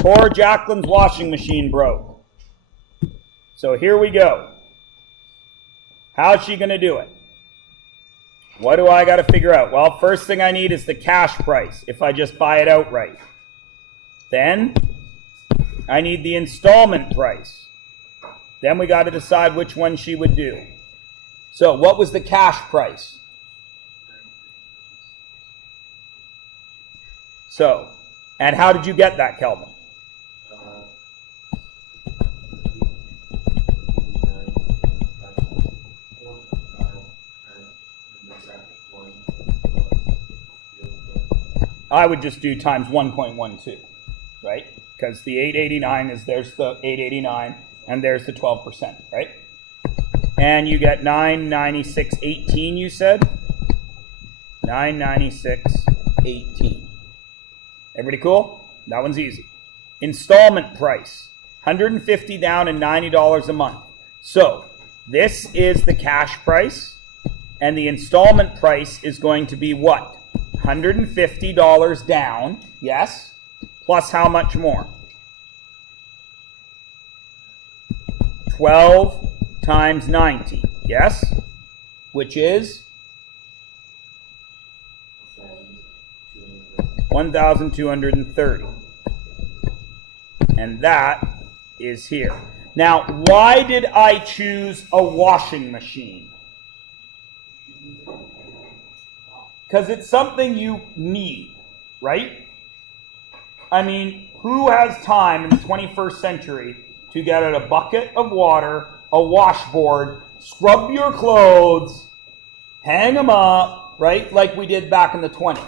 Poor Jacqueline's washing machine broke. So here we go. How's she going to do it? What do I got to figure out? Well, first thing I need is the cash price if I just buy it outright. Then I need the installment price. Then we got to decide which one she would do. So what was the cash price? So, and how did you get that, Kelvin? I would just do times 1.12, right? Because the 889 is, there's the 889, and there's the 12%, right? And you get 996.18, you said? 996.18. Everybody cool? That one's easy. Installment price, $150 down and $90 a month. So this is the cash price, and the installment price is going to be what? $150 down, yes? Plus how much more? 12 times 90, yes? Which is 1,230. And that is here. Now, why did I choose a washing machine? Because it's something you need, right? I mean, who has time in the 21st century to get out a bucket of water, a washboard, scrub your clothes, hang them up, right? Like we did back in the 20s.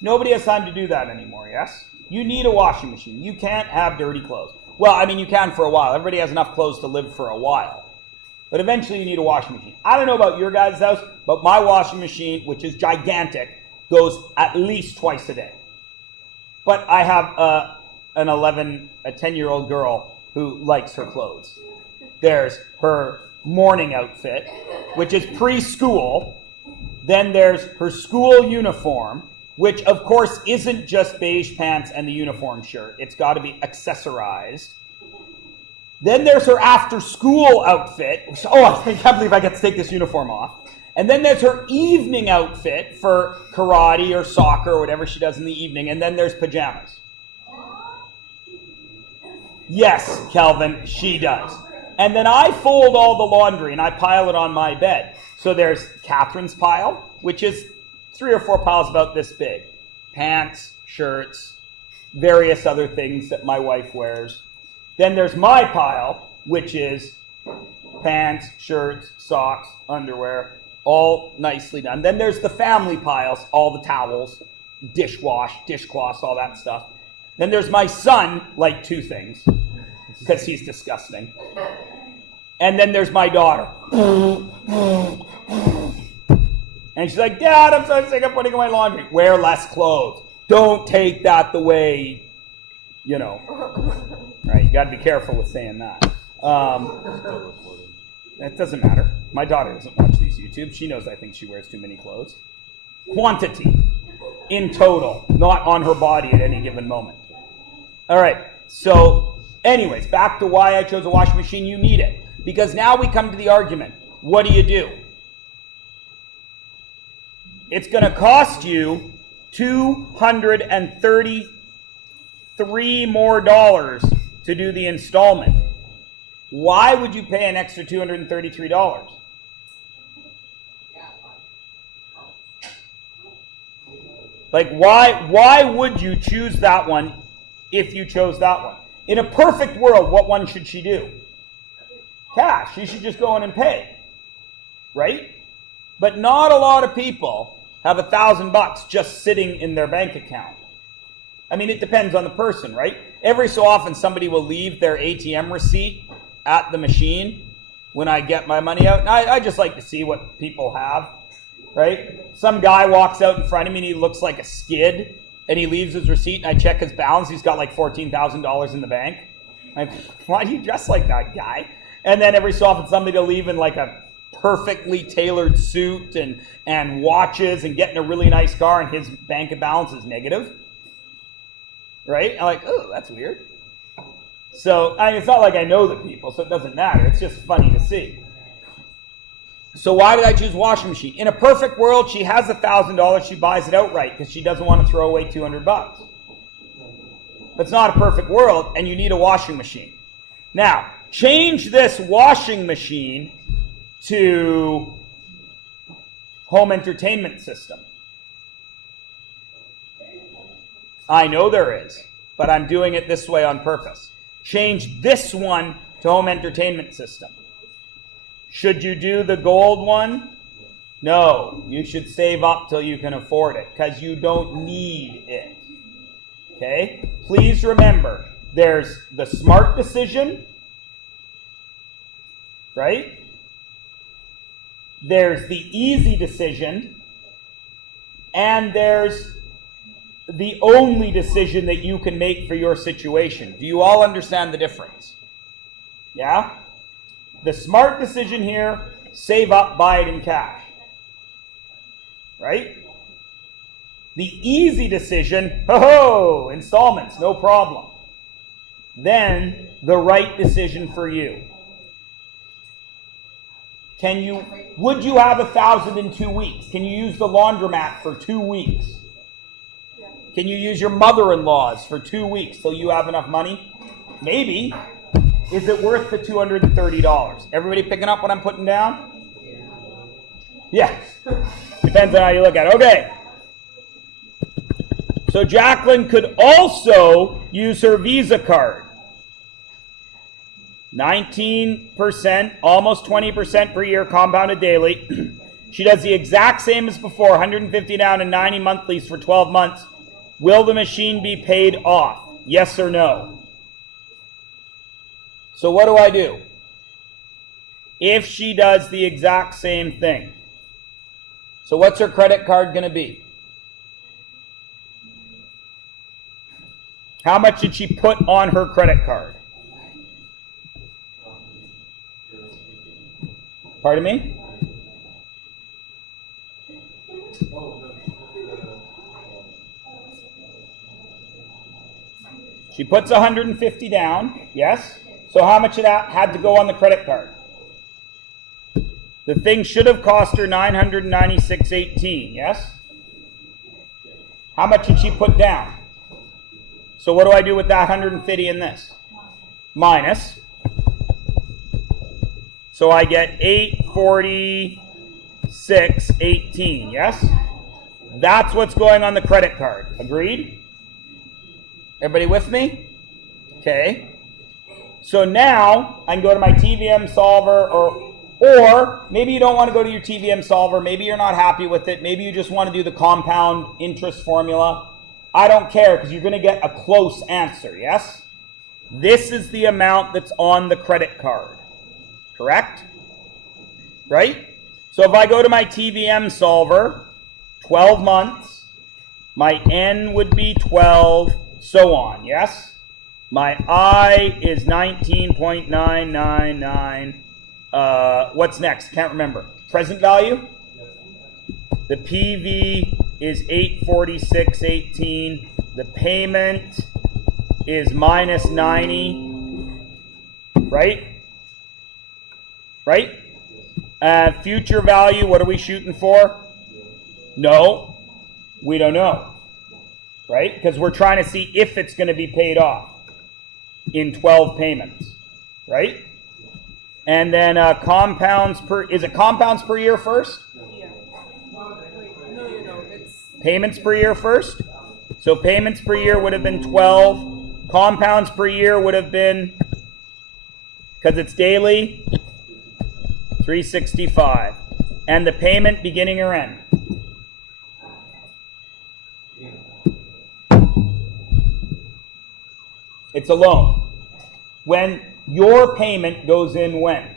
Nobody has time to do that anymore, yes? You need a washing machine. You can't have dirty clothes. Well, I mean, you can for a while. Everybody has enough clothes to live for a while. But eventually you need a washing machine. I don't know about your guys' house, but my washing machine, which is gigantic, goes at least twice a day. But I have a 10-year-old girl who likes her clothes. There's her morning outfit, which is preschool. Then there's her school uniform, which of course isn't just beige pants and the uniform shirt. It's got to be accessorized. Then there's her after-school outfit. Oh, I can't believe I get to take this uniform off. And then there's her evening outfit for karate or soccer or whatever she does in the evening. And then there's pajamas. Yes, Kelvin, she does. And then I fold all the laundry and I pile it on my bed. So there's Catherine's pile, which is 3 or 4 piles about this big. Pants, shirts, various other things that my wife wears. Then there's my pile, which is pants, shirts, socks, underwear, all nicely done. Then there's the family piles, all the towels, dishcloths, all that stuff. Then there's my son, like 2 things, because he's disgusting. And then there's my daughter. And she's like, Dad, I'm so sick of putting away laundry. Wear less clothes. Don't take that the way, you know. Right, you got to be careful with saying that. It doesn't matter. My daughter doesn't watch these YouTubes. She knows I think she wears too many clothes. Quantity in total, not on her body at any given moment. All right, so anyways, back to why I chose a washing machine. You need it. Because now we come to the argument. What do? It's going to cost you $233 more to do the installment. Why would you pay an extra $233? Like, why would you choose that one if you chose that one? In a perfect world, what one should she do? Cash. You should just go in and pay. Right? But not a lot of people have $1,000 just sitting in their bank account. I mean, it depends on the person, right? Every so often, somebody will leave their ATM receipt at the machine when I get my money out. And I just like to see what people have, right? Some guy walks out in front of me and he looks like a skid, and he leaves his receipt, and I check his balance. He's got like $14,000 in the bank. I'm like, why do you dress like that, guy? And then every so often, somebody will leave in like a perfectly tailored suit and watches and get in a really nice car, and his bank balance is negative. right? I'm like, oh, that's weird. So it's not like I know the people, so it doesn't matter. It's just funny to see. So why did I choose washing machine? In a perfect world, she has $1,000. She buys it outright because she doesn't want to throw away $200. But it's not a perfect world, and you need a washing machine. Now, change this washing machine to home entertainment system. I know there is, but I'm doing it this way on purpose. Change this one to home entertainment system. Should you do the gold one? No, you should save up till you can afford it because you don't need it. Okay? Please remember, there's the smart decision, right? There's the easy decision, and there's the only decision that you can make for your situation. Do you all understand the difference? Yeah? The smart decision here, save up, buy it in cash. Right? The easy decision, installments, no problem. Then the right decision for you. Would you have 1,000 in 2 weeks? Can you use the laundromat for 2 weeks? Yeah. Can you use your mother-in-law's for 2 weeks till you have enough money? Maybe. Is it worth the $230? Everybody picking up what I'm putting down? Yes. Depends on how you look at it. Okay. So Jacqueline could also use her Visa card. 19%, almost 20% per year, compounded daily. She does the exact same as before, 150 down and 90 monthlies for 12 months. Will the machine be paid off? Yes or no? So what do I do? If she does the exact same thing. So what's her credit card going to be? How much did she put on her credit card? Pardon me? She puts 150 down, yes? So how much had to go on the credit card? The thing should have cost her $996.18, yes? How much did she put down? So what do I do with that 150 in this? Minus. So I get $846.18, yes? That's what's going on the credit card. Agreed? Everybody with me? Okay. So now I can go to my TVM solver, or maybe you don't want to go to your TVM solver. Maybe you're not happy with it. Maybe you just want to do the compound interest formula. I don't care because you're going to get a close answer, yes? This is the amount that's on the credit card. Correct? Right? So if I go to my TVM solver, 12 months, my N would be 12, so on, yes? My I is 19.999. What's next? Can't remember. Present value? The PV is 846.18. The payment is minus 90. Right? Right? Future value, what are we shooting for? No, we don't know. Right? Because we're trying to see if it's going to be paid off in 12 payments. Right? And then compounds per, is it compounds per year first? Yeah. No. It's payments per year first? So payments per year would have been 12. Compounds per year would have been, because it's daily, 365. And the payment beginning or end? It's a loan. When your payment goes in when?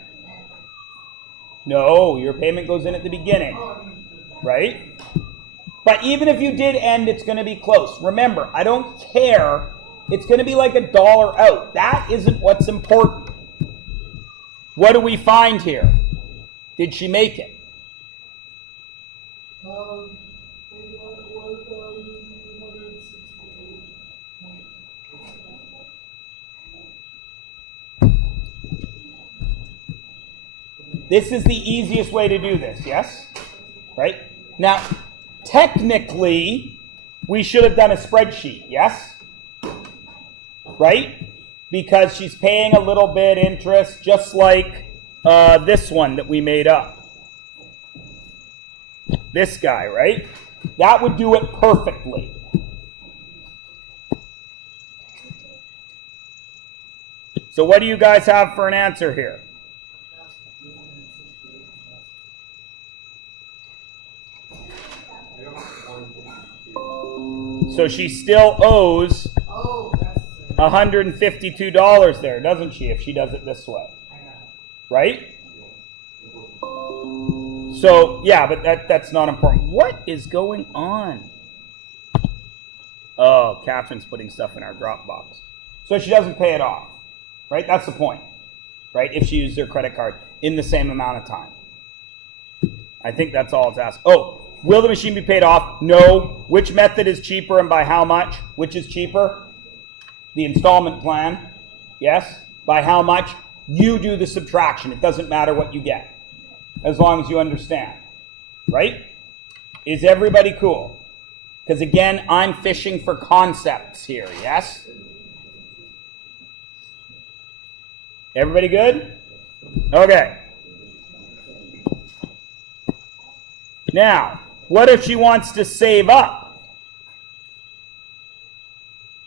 No, your payment goes in at the beginning. Right? But even if you did end, it's going to be close. Remember, I don't care. It's going to be like $1 out. That isn't what's important. What do we find here? Did she make it? This is the easiest way to do this, yes? Right? Now, technically, we should have done a spreadsheet, yes? Right? Because she's paying a little bit interest, just like this one that we made up. This guy, right? That would do it perfectly. So what do you guys have for an answer here? So she still owes $152 there, doesn't she, if she does it this way? Right? So, yeah, but that's not important. What is going on? Oh, Catherine's putting stuff in our Dropbox. So she doesn't pay it off, right? That's the point, right? If she used her credit card in the same amount of time. I think that's all it's asked. Oh, will the machine be paid off? No. Which method is cheaper and by how much? Which is cheaper? The installment plan. Yes. By how much? You do the subtraction. It doesn't matter what you get, as long as you understand. Right? Is everybody cool? Because again, I'm fishing for concepts here. Yes? Everybody good? Okay. Now, what if she wants to save up?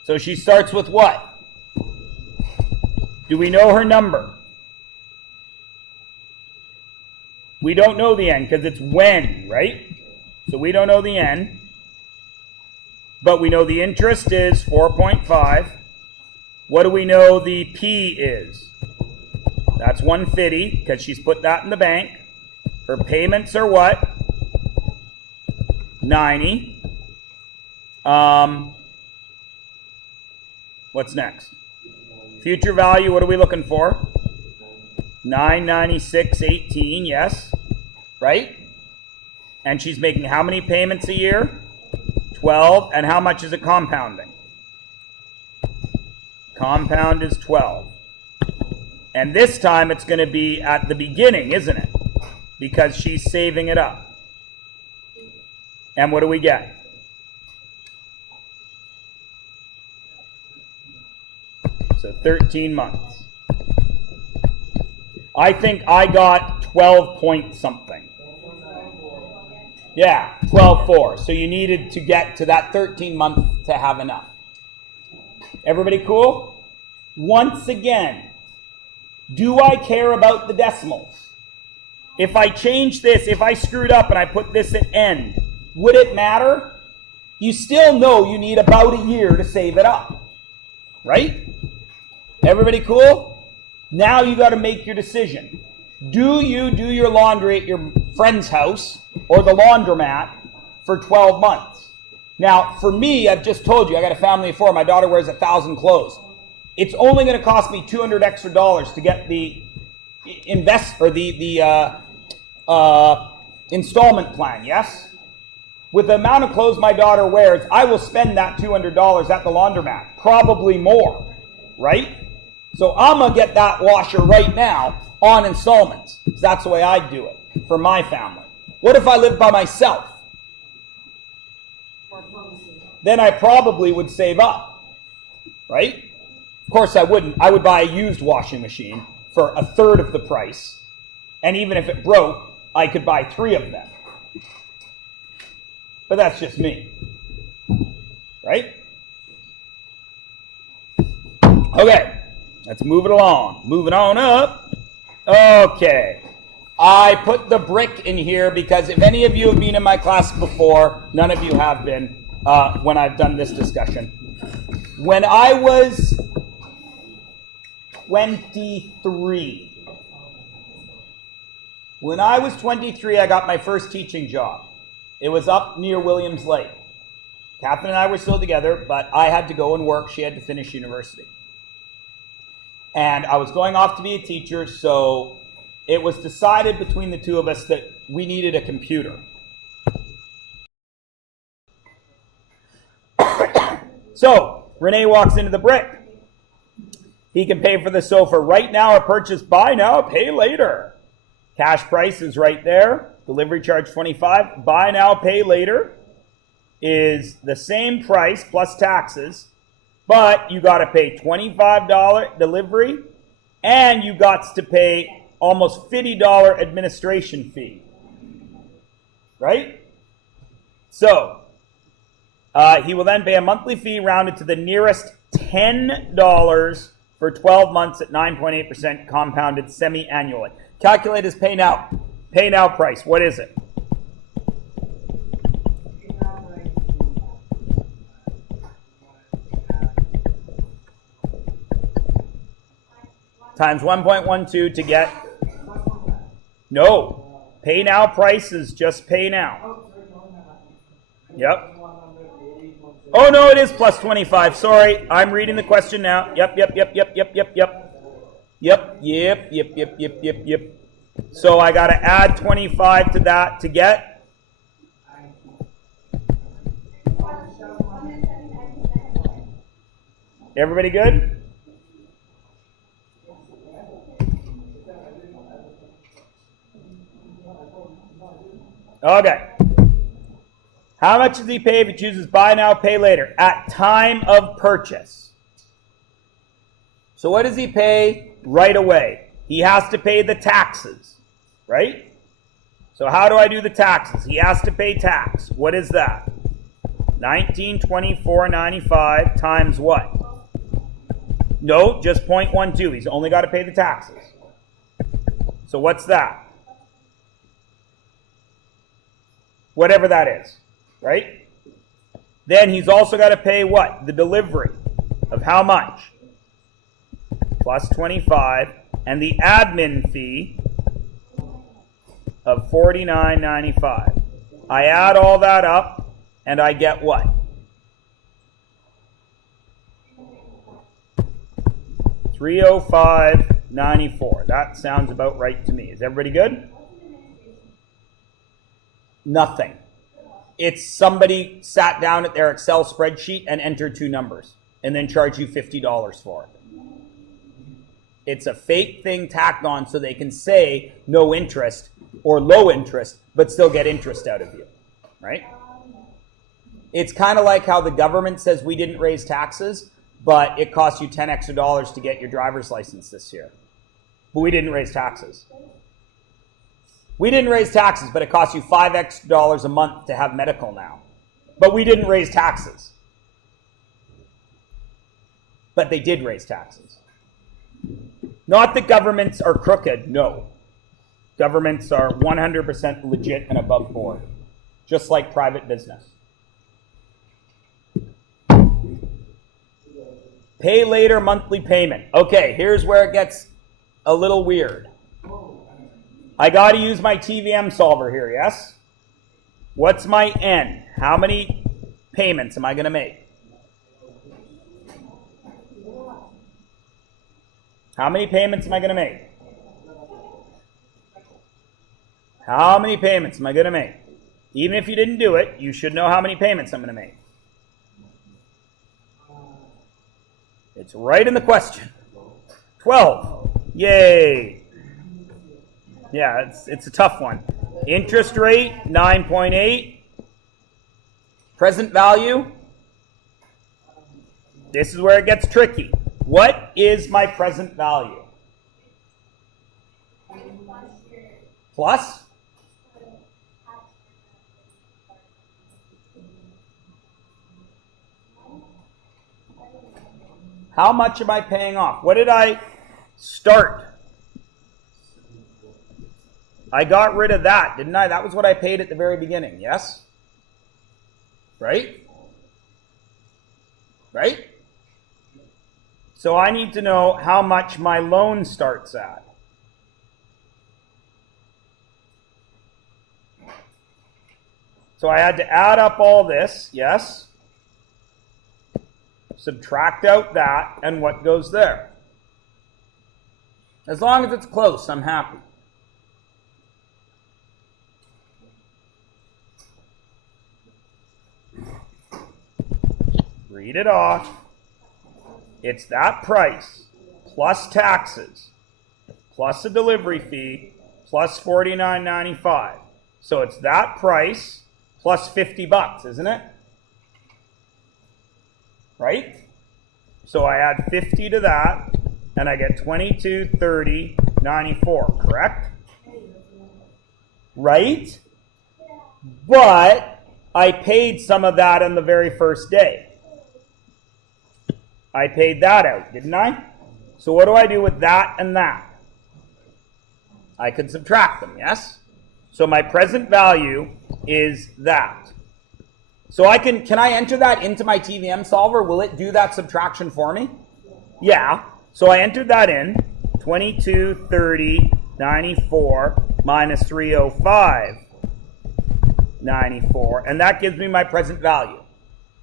So she starts with what? Do we know her number? We don't know the n because it's when, right? So we don't know the n. But we know the interest is 4.5. What do we know the P is? That's 150 because she's put that in the bank. Her payments are what? 90. What's next? Future value, what are we looking for? 996.18, yes. Right? And she's making how many payments a year? 12. And how much is it compounding? Compound is 12. And this time it's going to be at the beginning, isn't it? Because she's saving it up. And what do we get? So 13 months. I think I got 12 point something. Yeah, 12.4. So you needed to get to that 13 month to have enough. Everybody cool? Once again, do I care about the decimals? If I change this, if I screwed up and I put this at end, would it matter? You still know you need about a year to save it up. Right? Everybody cool? Now you got to make your decision. Do you do your laundry at your friend's house or the laundromat for 12 months? Now, for me, I've just told you, I got a family of 4. My daughter wears 1,000 clothes. It's only going to cost me $200 extra to get the installment plan, yes? With the amount of clothes my daughter wears, I will spend that $200 at the laundromat. Probably more, right? So I'm going to get that washer right now on installments. That's the way I do it for my family. What if I lived by myself? Then I probably would save up, right? Of course I wouldn't. I would buy a used washing machine for a third of the price. And even if it broke, I could buy 3 of them. But that's just me. Right? Okay. Let's move it along. Moving on up. Okay. I put the brick in here because if any of you have been in my class before, none of you have been when I've done this discussion. When I was 23, I got my first teaching job. It was up near Williams Lake. Catherine and I were still together, but I had to go and work. She had to finish university. And I was going off to be a teacher, so it was decided between the two of us that we needed a computer. So, Renee walks into the brick. He can pay for the sofa right now or purchase buy now, pay later. Cash price is right there. Delivery charge $25. Buy now, pay later is the same price plus taxes, but you got to pay $25 delivery, and you got to pay almost $50 administration fee. Right? So, he will then pay a monthly fee rounded to the nearest $10 for 12 months at 9.8% compounded semi-annually. Calculate his pay now. Pay now price. What is it? Times 1.12 to get... No. Pay now price is just pay now. Yep. Oh, no, it is plus 25. Sorry. I'm reading the question now. Yep. So I got to add 25 to that to get... Everybody good? Okay. How much does he pay if he chooses buy now, pay later? At time of purchase. So what does he pay right away? He has to pay the taxes, right? So how do I do the taxes? He has to pay tax. What is that? 1924.95 times what? No, just 0.12. He's only got to pay the taxes. So what's that? Whatever that is, right? Then he's also got to pay what? The delivery of how much? Plus 25. And the admin fee of $49.95. I add all that up, and I get what? $305.94. That sounds about right to me. Is everybody good? Nothing. It's somebody sat down at their Excel spreadsheet and entered two numbers and then charge you $50 for it. It's a fake thing tacked on so they can say no interest or low interest, but still get interest out of you, right? It's kind of like how the government says we didn't raise taxes, but it costs you $10 extra to get your driver's license this year. But we didn't raise taxes. We didn't raise taxes, but it costs you $5 extra a month to have medical now. But we didn't raise taxes. But they did raise taxes. Not that governments are crooked, no. Governments are 100% legit and above board, just like private business. Pay later monthly payment. Okay, here's where it gets a little weird. I got to use my TVM solver here, yes? What's my N? How many payments am I going to make? How many payments am I going to make? How many payments am I going to make? Even if you didn't do it, you should know how many payments I'm going to make. It's right in the question. 12. Yay. Yeah, it's a tough one. Interest rate, 9.8. Present value. This is where it gets tricky. What is my present value? Plus? How much am I paying off? What did I start? I got rid of that, didn't I? That was what I paid at the very beginning, yes? Right? Right? So I need to know how much my loan starts at. So I had to add up all this, yes? Subtract out that, and what goes there? As long as it's close, I'm happy. Read it off. It's that price plus taxes plus a delivery fee plus $49.95. So it's that price plus $50, isn't it? Right? So I add 50 to that, and I get $22.30.94, correct? Right? But I paid some of that on the very first day. I paid that out, didn't I? So what do I do with that and that? I could subtract them, yes? So my present value is that. So can I enter that into my TVM solver? Will it do that subtraction for me? Yeah. So I entered that in, 22.30.94 minus 305.94, and that gives me my present value,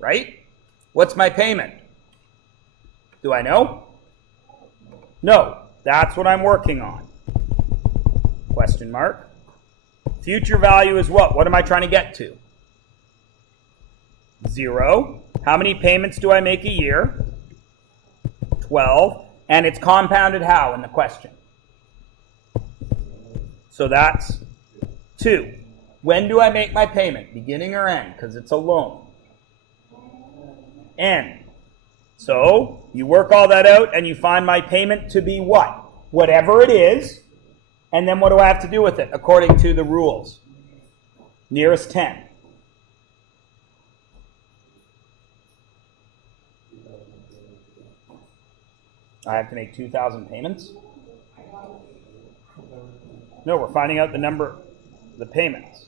right? What's my payment? Do I know? No. That's what I'm working on. Question mark. Future value is what? What am I trying to get to? 0. How many payments do I make a year? 12. And it's compounded how in the question? So that's 2. When do I make my payment? Beginning or end? Because it's a loan. End. So you work all that out and you find my payment to be what? Whatever it is. And then what do I have to do with it according to the rules? Nearest 10. I have to make 2,000 payments? No, we're finding out the number, the payments.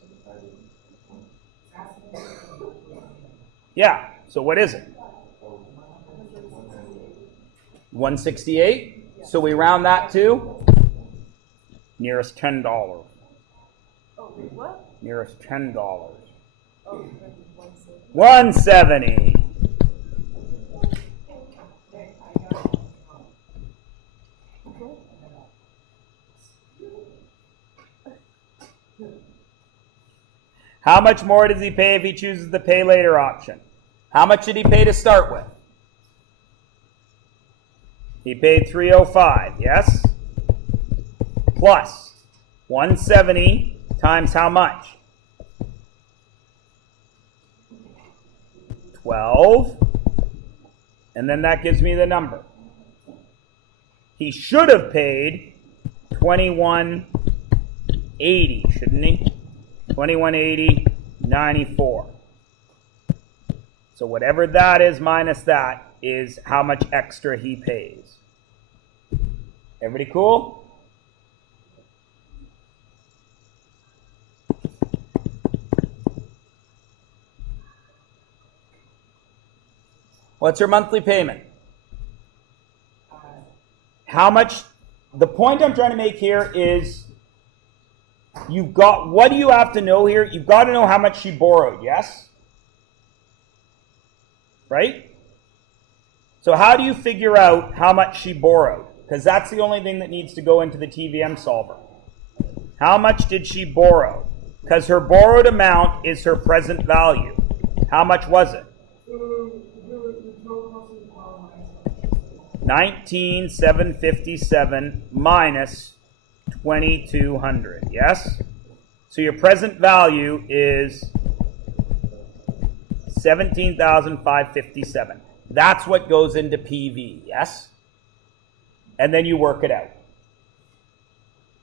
Yeah, so what is it? 168? So we round that to? Nearest $10. Oh, what? Nearest $10. Oh, 170. How much more does he pay if he chooses the pay later option? How much did he pay to start with? He paid $305, yes? Plus 170 times how much? 12. And then that gives me the number. He should have paid $21.80, shouldn't he? $21.80.94. So whatever that is minus that is how much extra he pays. Everybody cool? What's her monthly payment? How much? The point I'm trying to make here is you've got, what do you have to know here? You've got to know how much she borrowed, yes? Right? So how do you figure out how much she borrowed? Because that's the only thing that needs to go into the TVM solver. How much did she borrow? Because her borrowed amount is her present value. How much was it? 19,757 minus 2,200, yes? So your present value is 17,557. That's what goes into PV, yes? And then you work it out.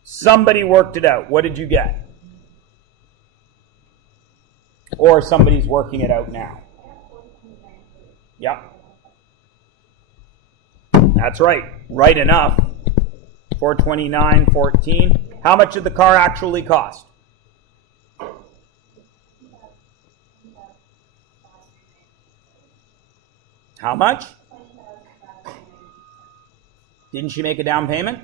Somebody worked it out. What did you get? Or somebody's working it out now. Yep. That's right. Right enough. 429.14. How much did the car actually cost? How much? Didn't she make a down payment?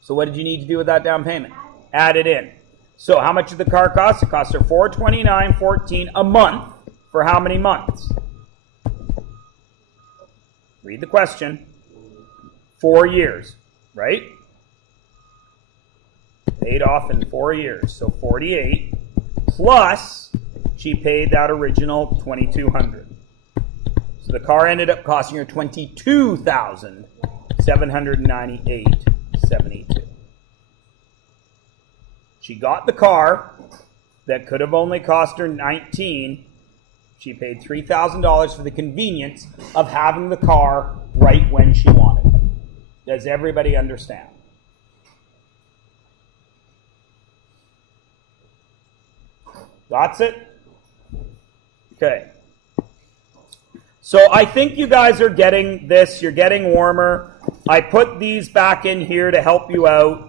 So what did you need to do with that down payment? Add it in. So how much did the car cost? It cost her $429.14 a month for how many months? Read the question. 4 years, right? Paid off in 4 years. So 48 plus she paid that original $2,200. So the car ended up costing her $22,798.72. She got the car that could have only cost her $19,000. She paid $3,000 for the convenience of having the car right when she wanted it. Does everybody understand? That's it? Okay. So I think you guys are getting this. You're getting warmer. I put these back in here to help you out.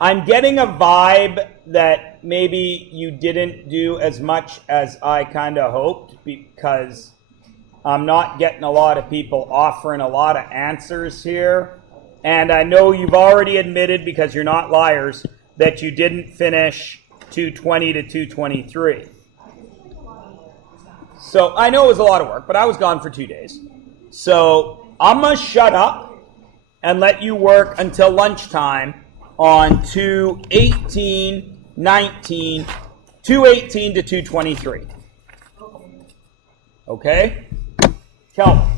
I'm getting a vibe that maybe you didn't do as much as I kind of hoped, because I'm not getting a lot of people offering a lot of answers here. And I know you've already admitted, because you're not liars, that you didn't finish 220 to 223. So I know it was a lot of work, but I was gone for 2 days. So I'm going to shut up and let you work until lunchtime on 218, 19, 218 to 223. Okay? Kelvin.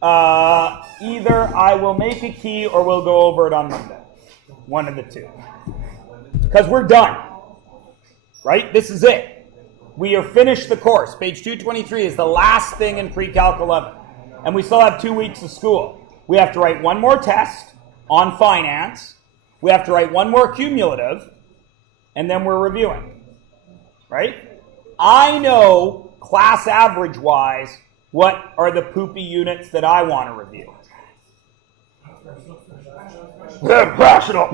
Either I will make a key or we'll go over it on Monday. One of the two. Because we're done. Right? This is it. We have finished the course. Page 223 is the last thing in Pre-Calc 11. And we still have 2 weeks of school. We have to write one more test on finance. We have to write one more cumulative. And then we're reviewing. Right? I know, class average-wise, what are the poopy units that I want to review. Rational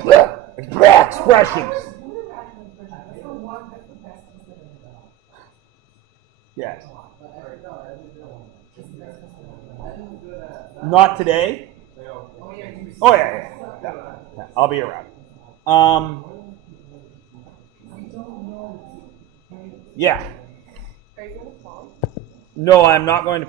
expressions. Yes. Not today? Oh, yeah. I'll be around. Yeah. No, I'm not going to